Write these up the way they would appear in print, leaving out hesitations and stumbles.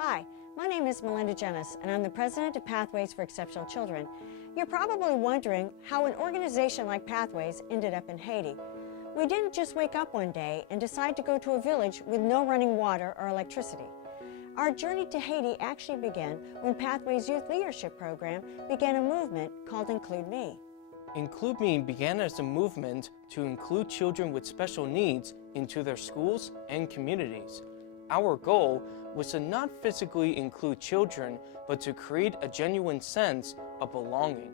Hi, my name is Melinda Jennis, and I'm the president of Pathways for Exceptional Children. You're probably wondering how an organization like Pathways ended up in Haiti. We didn't just wake up one day and decide to go to a village with no running water or electricity. Our journey to Haiti actually began when Pathways Youth Leadership Program began a movement called Include Me. Include Me began as a movement to include children with special needs into their schools and communities. Our goal was to not physically include children, but to create a genuine sense of belonging.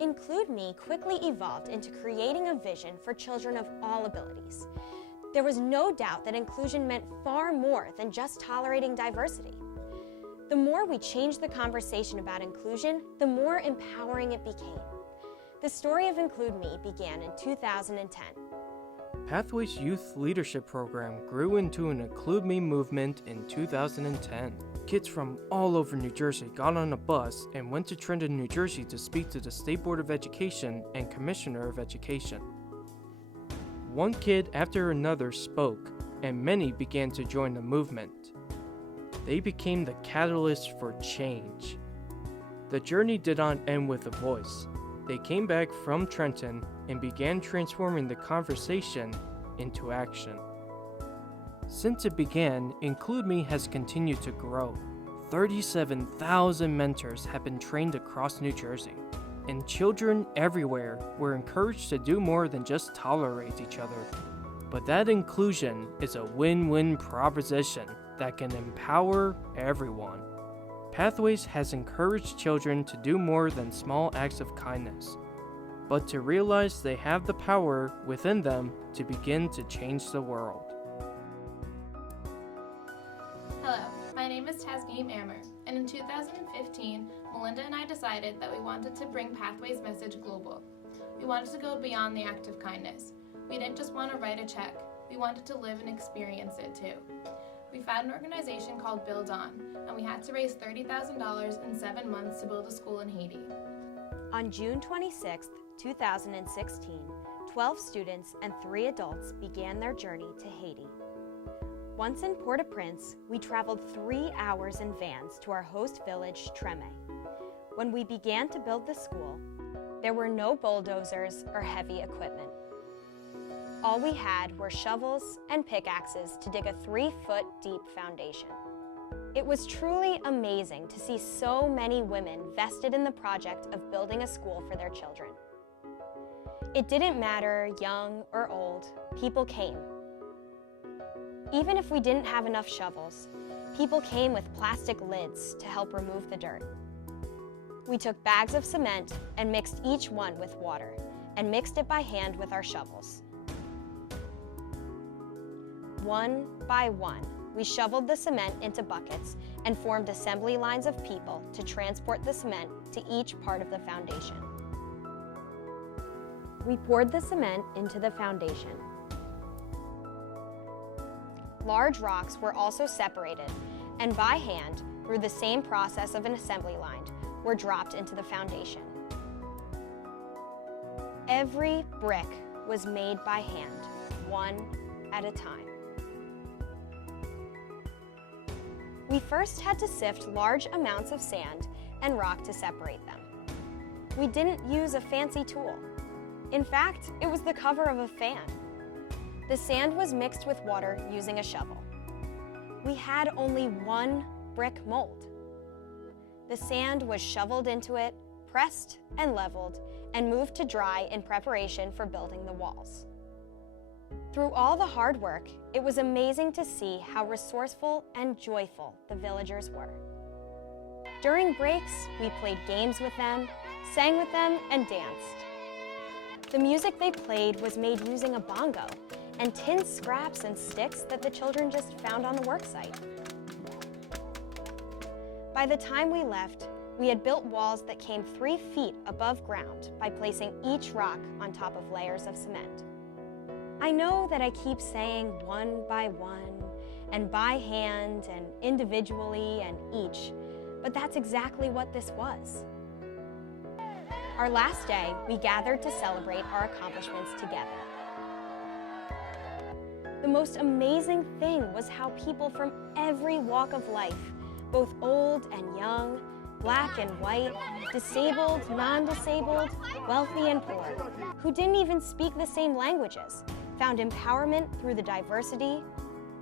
Include Me quickly evolved into creating a vision for children of all abilities. There was no doubt that inclusion meant far more than just tolerating diversity. The more we changed the conversation about inclusion, the more empowering it became. The story of Include Me began in 2010. Pathways Youth Leadership Program grew into an Include Me movement in 2010. Kids from all over New Jersey got on a bus and went to Trenton, New Jersey to speak to the State Board of Education and Commissioner of Education. One kid after another spoke, and many began to join the movement. They became the catalyst for change. The journey did not end with a voice. They came back from Trenton and began transforming the conversation into action. Since it began, Include Me has continued to grow. 37,000 mentors have been trained across New Jersey, and children everywhere were encouraged to do more than just tolerate each other. But that inclusion is a win-win proposition that can empower everyone. Pathways has encouraged children to do more than small acts of kindness, but to realize they have the power within them to begin to change the world. Hello, my name is Tasneem Amer, and in 2015, Melinda and I decided that we wanted to bring Pathways' message global. We wanted to go beyond the act of kindness. We didn't just want to write a check, we wanted to live and experience it too. We found an organization called Build On, and we had to raise $30,000 in 7 months to build a school in Haiti. On June 26, 2016, 12 students and 3 adults began their journey to Haiti. Once in Port-au-Prince, we traveled 3 hours in vans to our host village, Treme. When we began to build the school, there were no bulldozers or heavy equipment. All we had were shovels and pickaxes to dig a 3-foot deep foundation. It was truly amazing to see so many women vested in the project of building a school for their children. It didn't matter, young or old, people came. Even if we didn't have enough shovels, people came with plastic lids to help remove the dirt. We took bags of cement and mixed each one with water, and mixed it by hand with our shovels. One by one, we shoveled the cement into buckets and formed assembly lines of people to transport the cement to each part of the foundation. We poured the cement into the foundation. Large rocks were also separated, and by hand, through the same process of an assembly line, were dropped into the foundation. Every brick was made by hand, one at a time. We first had to sift large amounts of sand and rock to separate them. We didn't use a fancy tool. In fact, it was the cover of a fan. The sand was mixed with water using a shovel. We had only 1 brick mold. The sand was shoveled into it, pressed and leveled, and moved to dry in preparation for building the walls. Through all the hard work, it was amazing to see how resourceful and joyful the villagers were. During breaks, we played games with them, sang with them, and danced. The music they played was made using a bongo and tin scraps and sticks that the children just found on the worksite. By the time we left, we had built walls that came 3 feet above ground by placing each rock on top of layers of cement. I know that I keep saying one by one, and by hand, and individually, and each, but that's exactly what this was. Our last day, we gathered to celebrate our accomplishments together. The most amazing thing was how people from every walk of life both old and young, black and white, disabled, non-disabled, wealthy and poor, who didn't even speak the same languages, found empowerment through the diversity.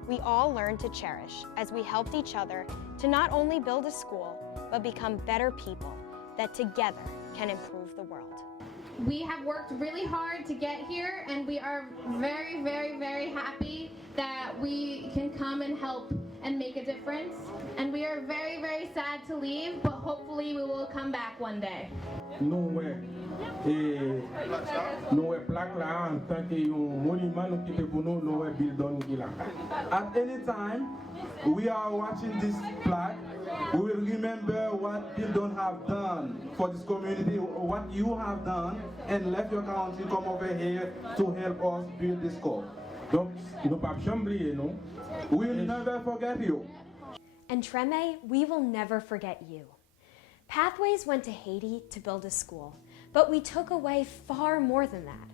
We all learned to cherish as we helped each other to not only build a school, but become better people that together can improve the world. We have worked really hard to get here, and we are very, very, very happy that we can come and help and make a difference. And we are very, very sad to leave, but hopefully we will come back one day. Nous plaque là en tant que un monument nous quitte pour nous building qui là. At any time we are watching this plaque, we will remember what Bildon have done for this community, what you have done, and left your country come over here to help us build this school. Donc nous pas oublier nous. We will never forget you. And Treme, we will never forget you. Pathways went to Haiti to build a school, but we took away far more than that.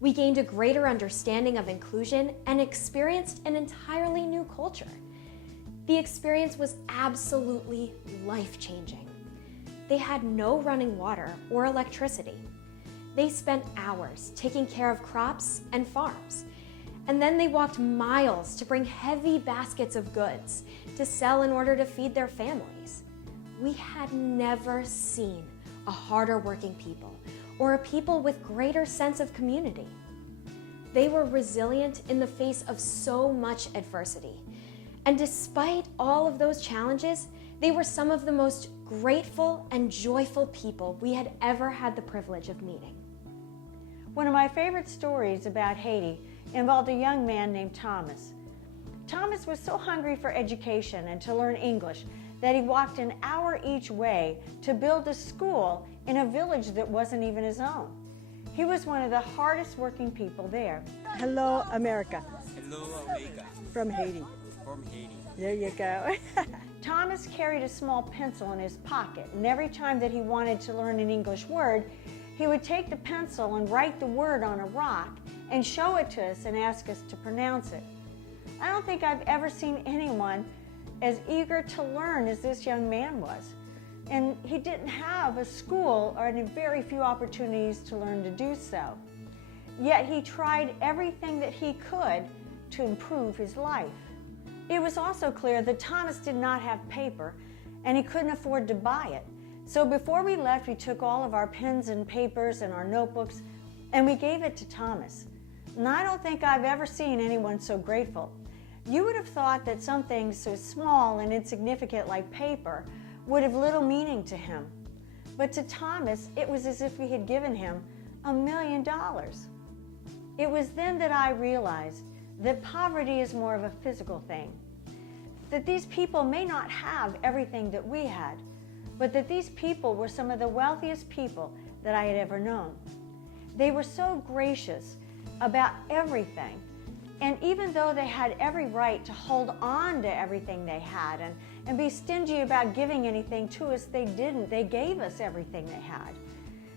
We gained a greater understanding of inclusion and experienced an entirely new culture. The experience was absolutely life-changing. They had no running water or electricity. They spent hours taking care of crops and farms. And then they walked miles to bring heavy baskets of goods to sell in order to feed their families. We had never seen a harder working people or a people with greater sense of community. They were resilient in the face of so much adversity. And despite all of those challenges, they were some of the most grateful and joyful people we had ever had the privilege of meeting. One of my favorite stories about Haiti involved a young man named Thomas. Thomas was so hungry for education and to learn English that he walked an hour each way to build a school in a village that wasn't even his own. He was one of the hardest working people there. Hello, America. Hello, America. From Haiti. From Haiti. There you go. Thomas carried a small pencil in his pocket, and every time that he wanted to learn an English word, he would take the pencil and write the word on a rock and show it to us and ask us to pronounce it. I don't think I've ever seen anyone as eager to learn as this young man was. And he didn't have a school or very few opportunities to learn to do so. Yet he tried everything that he could to improve his life. It was also clear that Thomas did not have paper and he couldn't afford to buy it. So before we left, we took all of our pens and papers and our notebooks and we gave it to Thomas. And I don't think I've ever seen anyone so grateful. You would have thought that something so small and insignificant like paper would have little meaning to him. But to Thomas, it was as if we had given him $1 million. It was then that I realized that poverty is more of a physical thing. That these people may not have everything that we had, but that these people were some of the wealthiest people that I had ever known. They were so gracious about everything. And even though they had every right to hold on to everything they had and be stingy about giving anything to us, they didn't. They gave us everything they had.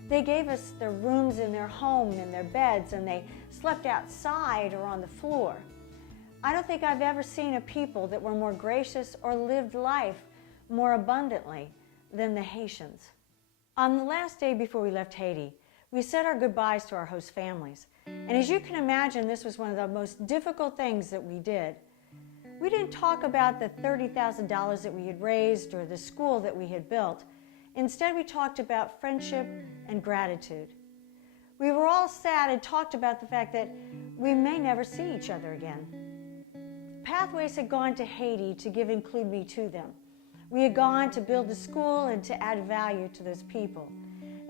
They gave us their rooms in their home and their beds, and they slept outside or on the floor. I don't think I've ever seen a people that were more gracious or lived life more abundantly than the Haitians. On the last day before we left Haiti, we said our goodbyes to our host families. And as you can imagine, this was one of the most difficult things that we did. We didn't talk about the $30,000 that we had raised or the school that we had built. Instead, we talked about friendship and gratitude. We were all sad and talked about the fact that we may never see each other again. Pathways had gone to Haiti to give Include Me to them. We had gone to build a school and to add value to those people.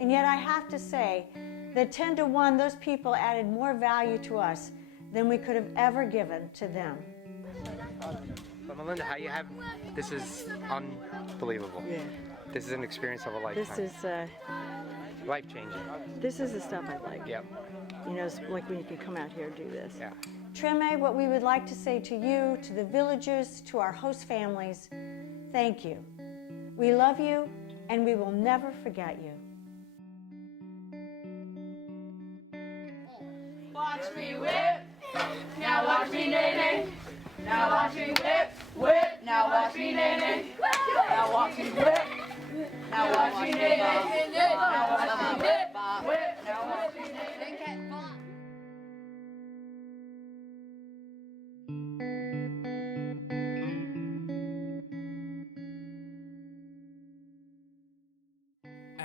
And yet I have to say that 10 to 1, those people added more value to us than we could have ever given to them. But Melinda, how you have, this is unbelievable. Yeah. This is an experience of a lifetime. This is life-changing. this is the stuff I like. Yep. You know, it's like when you can come out here and do this. Yeah. Treme, what we would like to say to you, to the villagers, to our host families, thank you. We love you, and we will never forget you. Watch me whip, now watch me nay nay. Now watch me whip, whip, now watch me nay nay.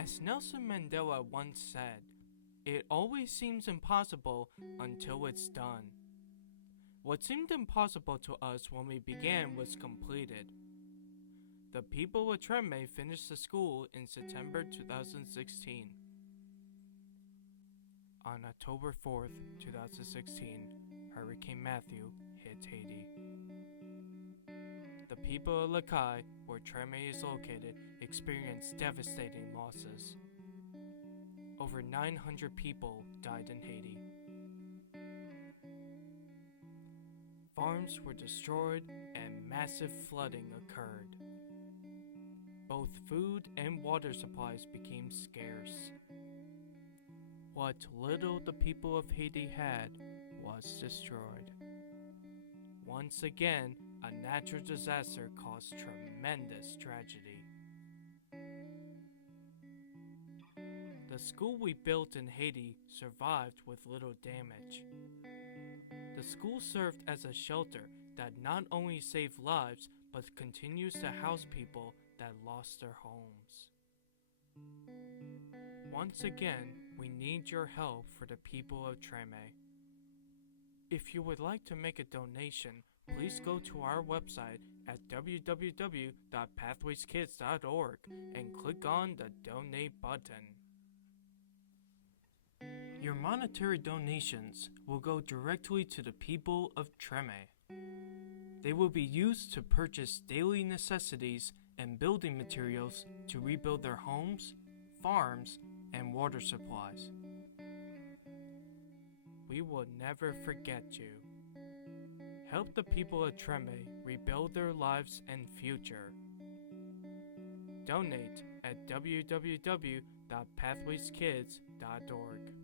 As Nelson Mandela once said, it always seems impossible until it's done. What seemed impossible to us when we began was completed. The people of Treme finished the school in September 2016. On October 4th, 2016, Hurricane Matthew hit Haiti. The people of Lakai, where Treme is located, experienced devastating losses. Over 900 people died in Haiti. Farms were destroyed and massive flooding occurred. Both food and water supplies became scarce. What little the people of Haiti had was destroyed. Once again, a natural disaster caused tremendous tragedy. The school we built in Haiti survived with little damage. The school served as a shelter that not only saved lives, but continues to house people that lost their homes. Once again, we need your help for the people of Treme. If you would like to make a donation, please go to our website at www.PathwaysKids.org and click on the Donate button. Your monetary donations will go directly to the people of Treme. They will be used to purchase daily necessities and building materials to rebuild their homes, farms, and water supplies. We will never forget you. Help the people of Treme rebuild their lives and future. Donate at www.PathwaysKids.org.